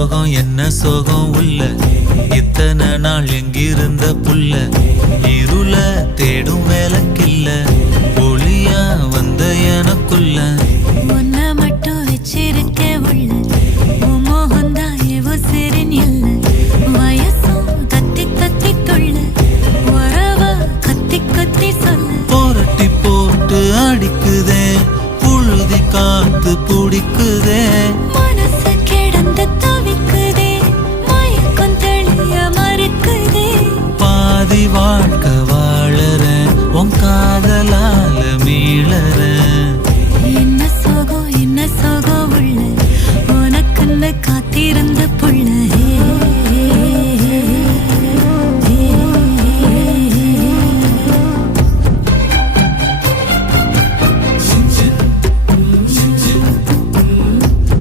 சோகம் என்ன சோகம் உள்ள இத்தனை நாள் எங்கிருந்த புல்ல இருள தேடும் வேலைக்கில்ல ஒளியா வந்த எனக்குள்ள உன்னை மட்டும் வச்சிருக்க உள்ள உன் மோகந்தான் எவோ சிறின் இல்ல வயசும் கத்தி கத்தி தொள்ள உறவ கத்தி கத்தி சொல்ல போரட்டி போட்டு அடிக்குதே புழுதி காத்து பிடிக்குதே